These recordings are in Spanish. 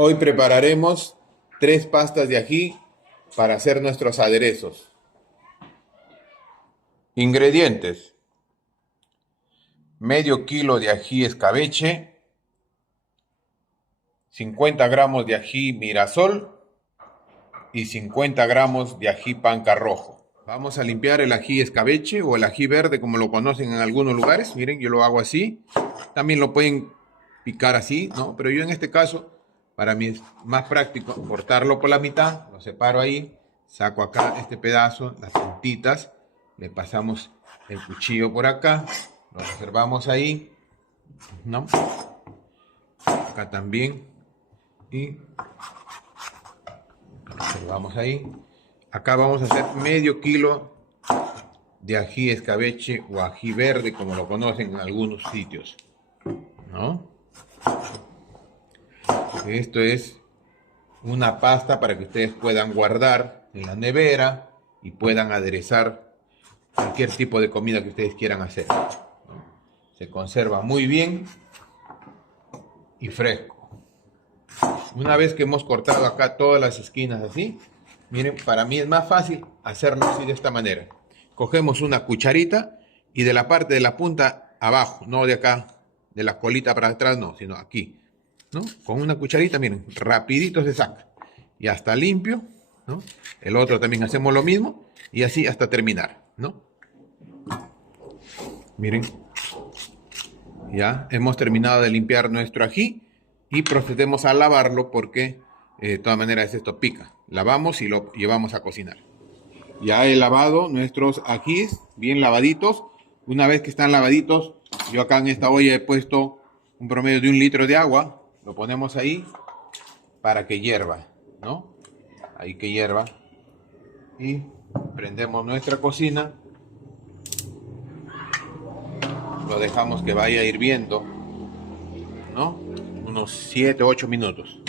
Hoy prepararemos 3 pastas de ají para hacer nuestros aderezos. Ingredientes: medio kilo de ají escabeche, 50 gramos de ají mirasol y 50 gramos de ají panca rojo. Vamos a limpiar el ají escabeche o el ají verde, como lo conocen en algunos lugares. Miren, yo lo hago así. También lo pueden picar así, ¿no? Pero yo en este caso, para mí es más práctico cortarlo por la mitad. Lo separo ahí, saco acá este pedazo, las puntitas, le pasamos el cuchillo por acá, lo reservamos ahí, ¿no? Acá también. Y lo reservamos ahí. Acá vamos a hacer medio kilo de ají escabeche o ají verde, como lo conocen en algunos sitios, ¿no? Esto es una pasta para que ustedes puedan guardar en la nevera y puedan aderezar cualquier tipo de comida que ustedes quieran hacer, ¿no? Se conserva muy bien y fresco. Una vez que hemos cortado acá todas las esquinas así, miren, para mí es más fácil hacerlo así, de esta manera. Cogemos una cucharita y de la parte de la punta abajo, no de acá, de la colita para atrás, no, sino aquí, ¿no? Con una cucharita, miren, rapidito se saca. Ya está limpio, ¿no? El otro también hacemos lo mismo y así hasta terminar, ¿no? Miren, ya hemos terminado de limpiar nuestro ají y procedemos a lavarlo porque de todas maneras esto pica. Lavamos y lo llevamos a cocinar. Ya he lavado nuestros ajís bien lavaditos. Una vez que están lavaditos, yo acá en esta olla he puesto un promedio de 1 litro de agua. Lo ponemos ahí para que hierva, ¿no? Ahí que hierva. Y prendemos nuestra cocina. Lo dejamos que vaya hirviendo, ¿no? Unos 7, 8 minutos.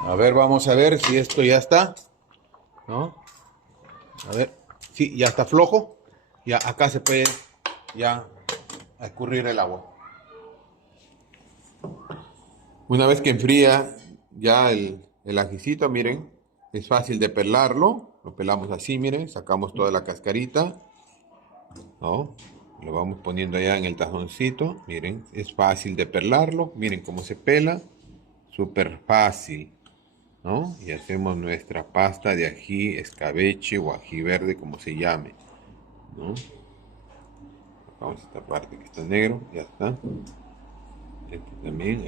A ver, vamos a ver si esto ya está, ¿no? A ver, sí, ya está flojo. Ya acá se puede ya escurrir el agua. Una vez que enfría ya el ajicito, miren, es fácil de pelarlo. Lo pelamos así, miren, sacamos toda la cascarita, ¿no? Lo vamos poniendo allá en el tazoncito, miren, es fácil de pelarlo. Miren cómo se pela, súper fácil, ¿no? Y hacemos nuestra pasta de ají escabeche o ají verde, como se llame, ¿no? Vamos a esta parte que está negro, ya está. Este también,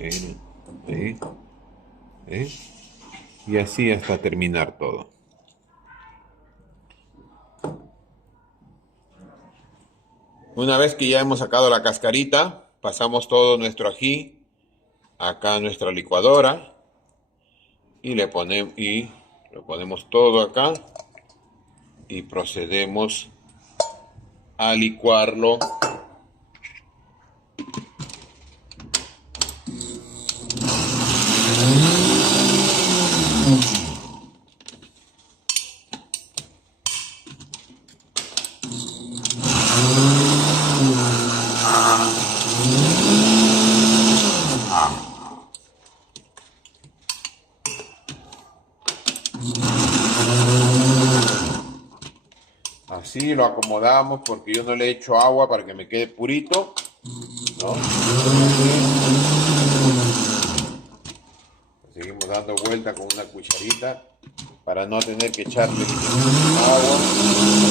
ahí. Y así hasta terminar todo. Una vez que ya hemos sacado la cascarita, pasamos todo nuestro ají acá a nuestra licuadora y lo ponemos todo acá y procedemos a licuarlo. Así lo acomodamos porque yo no le echo agua para que me quede purito, ¿no? Seguimos dando vuelta con una cucharita para no tener que echarle agua,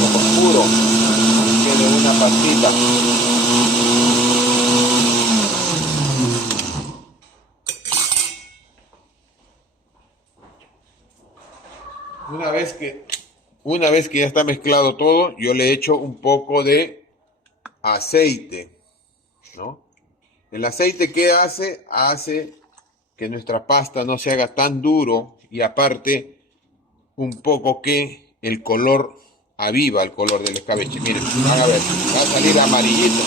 como puro, que quede una pastita. Una vez que ya está mezclado todo, yo le echo un poco de aceite, ¿no? El aceite, ¿qué hace? Hace que nuestra pasta no se haga tan duro y aparte un poco que el color aviva el color del escabeche. Miren, van a ver, va a salir amarillito.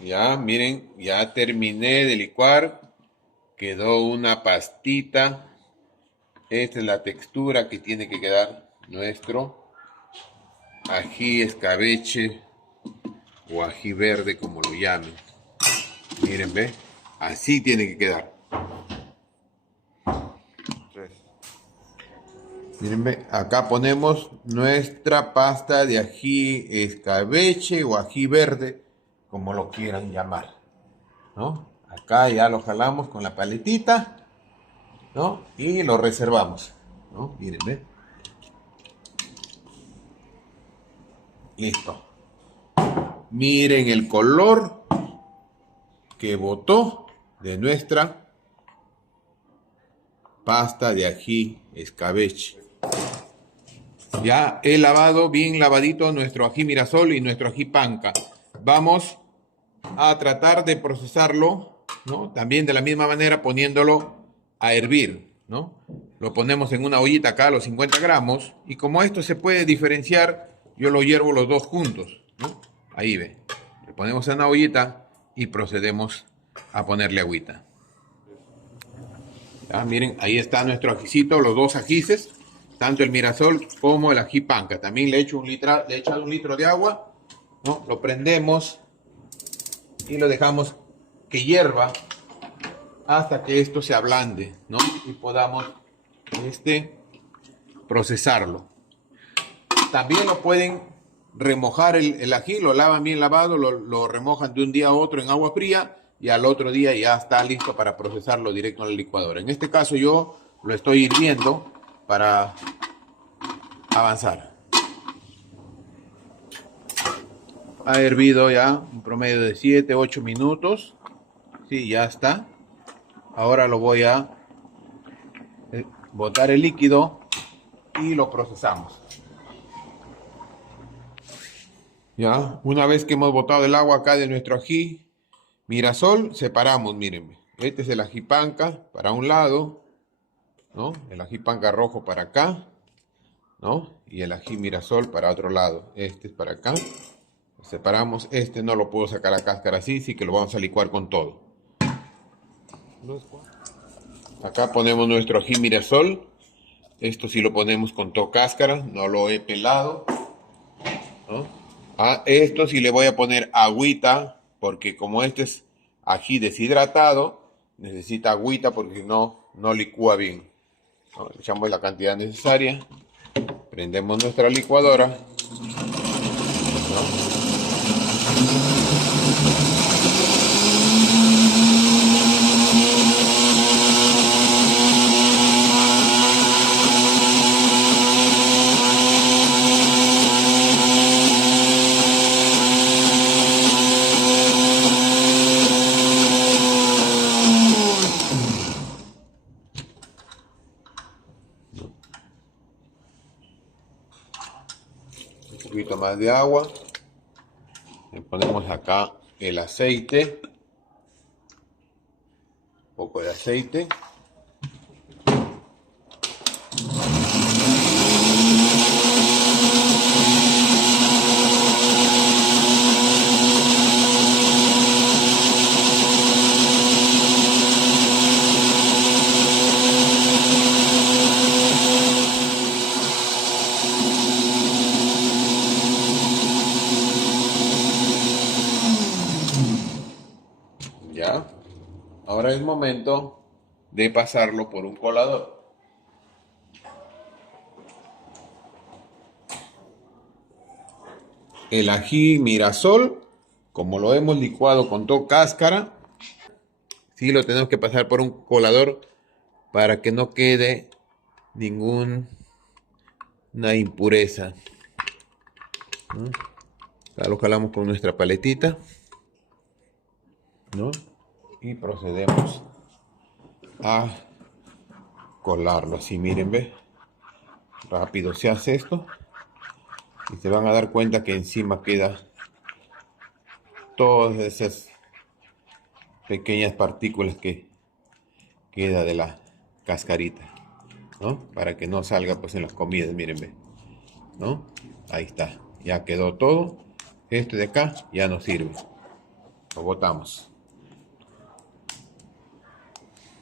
Ya, miren, ya Ya terminé de licuar. Quedó una pastita. Esta es la textura que tiene que quedar nuestro ají escabeche o ají verde, como lo llamen. Miren, ve, así tiene que quedar. Miren, ve, acá ponemos nuestra pasta de ají escabeche o ají verde, como lo quieran llamar, ¿no? Acá ya lo jalamos con la paletita, ¿no? Y lo reservamos, ¿no? Miren, ve. Listo. Miren el color que botó de nuestra pasta de ají escabeche. Ya he lavado bien lavadito nuestro ají mirasol y nuestro ají panca. Vamos a tratar de procesarlo, ¿no? También de la misma manera poniéndolo a hervir, ¿no? Lo ponemos en una ollita acá a los 50 gramos y como esto se puede diferenciar, yo lo hiervo los dos juntos, ¿no? Ahí ve. Le ponemos en una ollita y procedemos a ponerle agüita. Ya, miren, ahí está nuestro ajicito, los dos ajíes, tanto el mirasol como el ají panca. También le he echado un litro de agua, ¿no? Lo prendemos y lo dejamos que hierva hasta que esto se ablande, ¿no? Y podamos procesarlo. También lo pueden remojar el ají, lo lavan bien lavado, lo remojan de un día a otro en agua fría y al otro día ya está listo para procesarlo directo en la licuadora. En este caso yo lo estoy hirviendo para avanzar. Ha hervido ya un promedio de 7-8 minutos. Sí, ya está. Ahora lo voy a botar el líquido y lo procesamos. Ya, una vez que hemos botado el agua acá de nuestro ají mirasol, separamos, miren. Este es el ají panca para un lado, ¿no? El ají panca rojo para acá, ¿no? Y el ají mirasol para otro lado. Este es para acá. Lo separamos. Este no lo puedo sacar la cáscara así, sí que lo vamos a licuar con todo. Acá ponemos nuestro ají mirasol. Esto sí lo ponemos con todo cáscara, no lo he pelado, ¿no? A esto sí le voy a poner agüita, porque como este es ají deshidratado, necesita agüita porque no licúa bien, ¿no? Le echamos la cantidad necesaria, prendemos nuestra licuadora, ¿no? Un poquito más de agua. Le ponemos acá el aceite. Un poco de aceite. Ya. Ahora es momento de pasarlo por un colador. El ají mirasol, como lo hemos licuado con toda cáscara, sí lo tenemos que pasar por un colador para que no quede ninguna impureza, ¿no? Acá lo jalamos con nuestra paletita, ¿no? Y procedemos a colarlo así, miren, ve. Rápido se hace esto y se van a dar cuenta que encima queda todas esas pequeñas partículas que queda de la cascarita, ¿no? Para que no salga pues en las comidas, miren, ve, ¿no? Ahí está, ya quedó todo. Este de acá ya no sirve, lo botamos.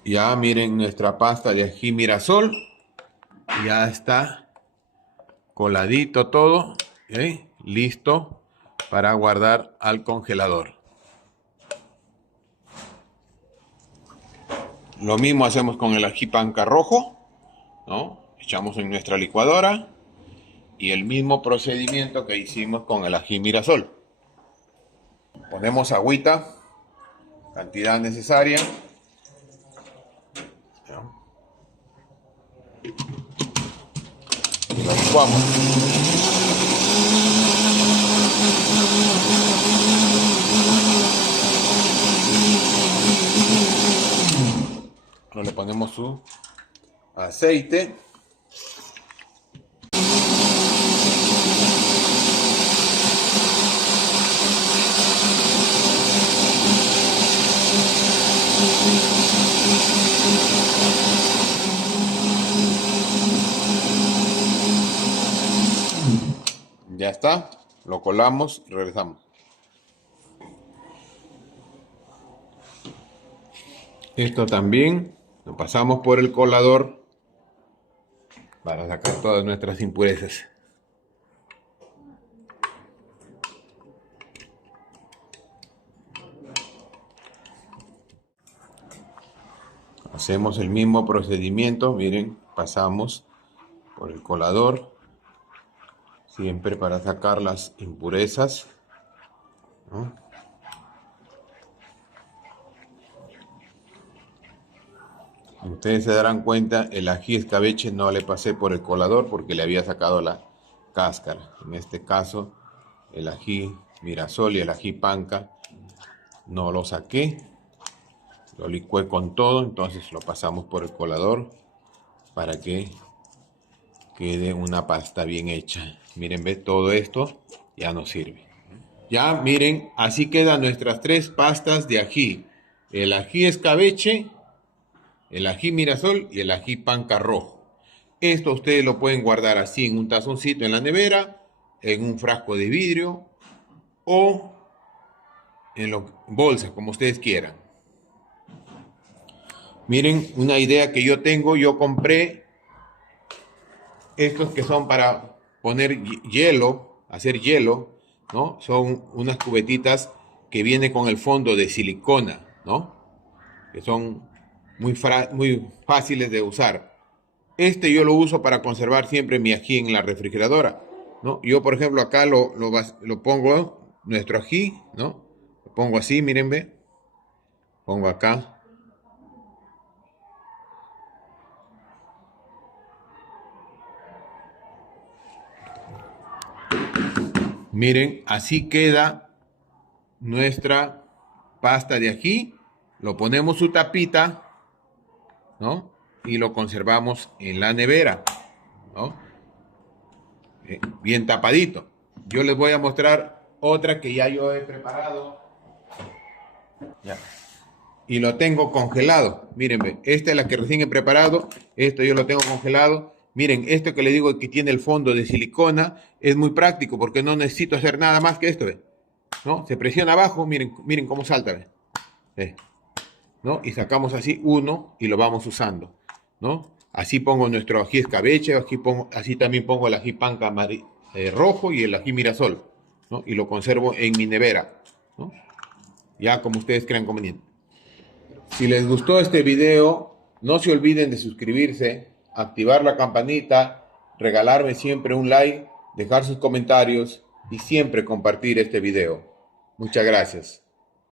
Ya miren nuestra pasta de ají Mirasol. Ya está coladito todo. ¿Ok? Listo para guardar al congelador. Lo mismo hacemos con el ají panca rojo, ¿no? Echamos en nuestra licuadora y el mismo procedimiento que hicimos con el ají Mirasol. Ponemos agüita, cantidad necesaria. Y lo licuamos. Le ponemos su aceite. Ya está, lo colamos y regresamos. Esto también lo pasamos por el colador para sacar todas nuestras impurezas. Hacemos el mismo procedimiento, miren, pasamos por el colador, siempre para sacar las impurezas, ¿no? Ustedes se darán cuenta, el ají escabeche no le pasé por el colador porque le había sacado la cáscara. En este caso, el ají Mirasol y el ají panca no lo saqué, lo licué con todo, entonces lo pasamos por el colador para que quede una pasta bien hecha. Miren, ve, todo esto ya nos sirve. Ya, miren, así quedan nuestras 3 pastas de ají. El ají escabeche, el ají Mirasol y el ají panca rojo. Esto ustedes lo pueden guardar así en un tazoncito en la nevera, en un frasco de vidrio o en bolsas, como ustedes quieran. Miren, una idea que yo tengo, yo compré estos que son para poner hielo, hacer hielo, ¿no? Son unas cubetitas que vienen con el fondo de silicona, ¿no? Que son muy fáciles de usar. Este yo lo uso para conservar siempre mi ají en la refrigeradora, ¿no? Yo, por ejemplo, acá lo pongo, nuestro ají, ¿no? Lo pongo así, miren, ve. Pongo acá. Miren, así queda nuestra pasta de ají. Lo ponemos su tapita, ¿no? Y lo conservamos en la nevera, ¿no? Bien tapadito. Yo les voy a mostrar otra que ya yo he preparado. Ya. Y lo tengo congelado. Miren, esta es la que recién he preparado. Esto yo lo tengo congelado. Miren, esto que le digo que tiene el fondo de silicona es muy práctico porque no necesito hacer nada más que esto, ¿ve? ¿No? Se presiona abajo, miren, miren cómo salta, ¿ve? ¿No? Y sacamos así uno y lo vamos usando, ¿no? Así pongo nuestro ají escabeche, así también pongo el ají panca rojo y el ají Mirasol, ¿no? Y lo conservo en mi nevera, ¿no? Ya como ustedes crean conveniente. Si les gustó este video, no se olviden de suscribirse, activar la campanita, regalarme siempre un like, dejar sus comentarios y siempre compartir este video. Muchas gracias.